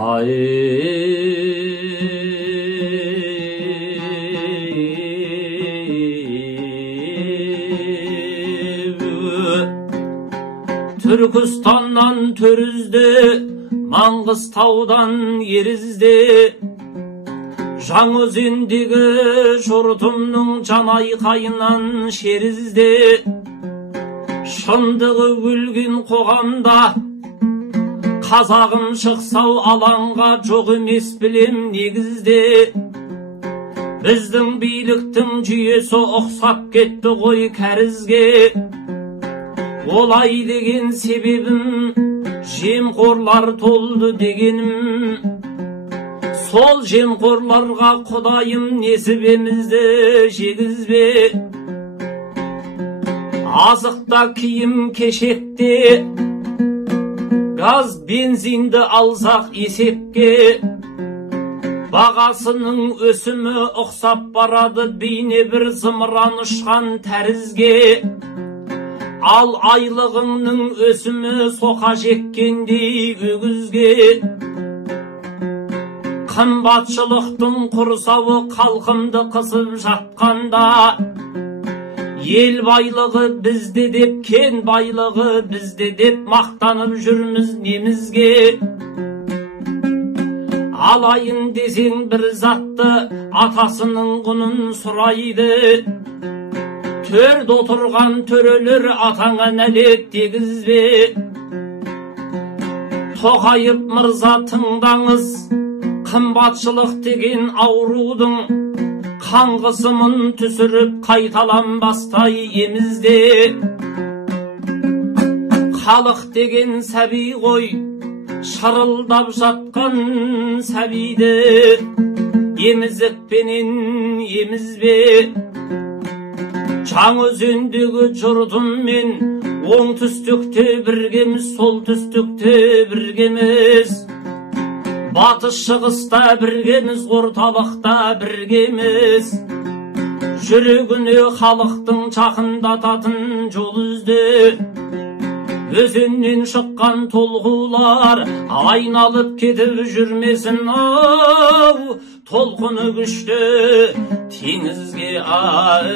Ay Türkistan'dan Törüzde, Mangıstau'dan Yerizde, Жаңözendегі жұртымның жанайқайынан шерізде, шындығы өлген қоғамда қазағым шықсау алаңға жоқ емес білем негізде. Біздің биліктің жүйесі ұқсап кетті ғой кәрізге. Олай деген себебім жемқорлар толды дегенім. Сол жемқорларға құдайым несібемізді жегізбе. Азықта киім кешекте, газ бензинді алсақ есепке. Бағасының өсімі ұқсап барады бейне бір зымыран ұшқан тәрізге. Ал айлығыңның өсімі соқа жеккендей өгізге. Қымбатшылықтың құрсауы қалқымды қысып жатқанда, ел байлығы бізде деп, кен байлығы бізде деп мақтанып жүрміз немізге. Алайын десең бір затты атасының құнын сұрайды. Төрде отырған төрелер атаңа нәлет дегізбе. Тоқайып мырза тыңдаңыз, қымбатшылық деген аурудың қаңғысымын түсіріп қайталанбастай емізде. Халық деген сәби ғой, шырылдап жатқан сәбиді емізікпенен емізбе. Жаңözендегі жұртыммен оңтүстікте біргеміз, солтүстікте біргеміз. Батыс шығыста біргеміз, орталықта біргеміз. Жүрегіне халықтың жақындататын жол ізде. Өзеннен шыққан толқулар айналып кетіп жүрмесін ау, толқыны күшті теңізге ай.